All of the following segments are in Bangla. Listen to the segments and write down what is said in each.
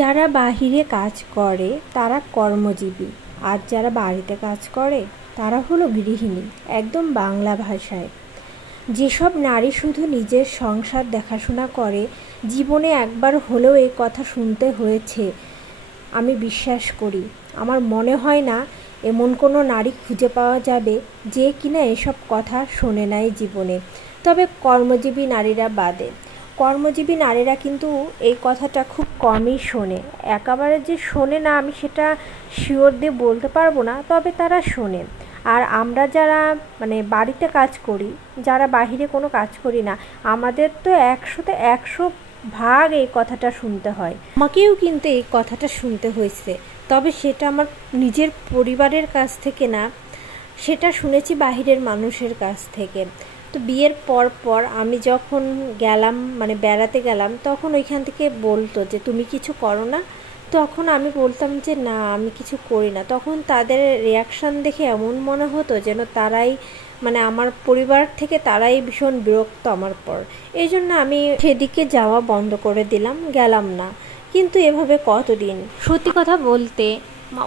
যারা বাহিরে কাজ করে তারা কর্মজীবী, আর যারা বাড়িতে কাজ করে তারা হলো গৃহিণী। একদম বাংলা ভাষায়। যেসব নারী শুধু নিজের সংসার দেখাশোনা করে, জীবনে একবার হলেও এই কথা শুনতে হয়েছে আমি বিশ্বাস করি। আমার মনে হয় না এমন কোনো নারী খুঁজে পাওয়া যাবে যে কিনা এসব কথা শোনে নাই জীবনে, তবে কর্মজীবী নারীরা বাদে। কর্মজীবী নারীরা কিন্তু এই কথাটা খুব কমই শোনে। একেবারে যে শোনে না আমি সেটা শিওর দিয়ে বলতে পারবো না, তবে তারা শোনে। আর আমরা যারা বাড়িতে কাজ করি, যারা বাহিরে কোনো কাজ করি না, আমাদের তো 100% এই কথাটা শুনতে হয়। আমাকেও কিন্তু এই কথাটা শুনতে হয়েছে, তবে সেটা আমার নিজের পরিবারের কাছ থেকে না, সেটা শুনেছি বাহিরের মানুষের কাছ থেকে। তো বিয়ের পর আমি যখন গেলাম বেড়াতে গেলাম, তখন ওইখান থেকে বলতো যে তুমি কিছু করো না। তখন আমি বলতাম যে না, আমি কিছু করি না। তখন তাদের রিয়াকশান দেখে এমন মনে হতো যেন তারাই আমার পরিবার থেকে তারাই ভীষণ বিরক্ত আমার পর। এই জন্য আমি সেদিকে যাওয়া বন্ধ করে দিলাম, গেলাম না। কিন্তু এভাবে কতদিন। সত্যি কথা বলতে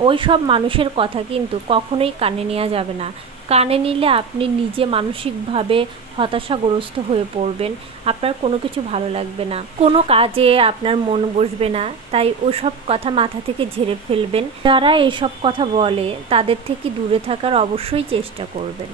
ওই সব মানুষের কথা কিন্তু কখনোই কানে নেওয়া যাবে না। কানে নিলে আপনি নিজে মানসিকভাবে হতাশাগ্রস্ত হয়ে পড়বেন, আপনার কোনো কিছু ভালো লাগবে না, কোনো কাজে আপনার মন বসবে না। তাই ওসব কথা মাথা থেকে ঝেড়ে ফেলবেন। যারা এসব কথা বলে তাদের থেকে দূরে থাকার অবশ্যই চেষ্টা করবেন।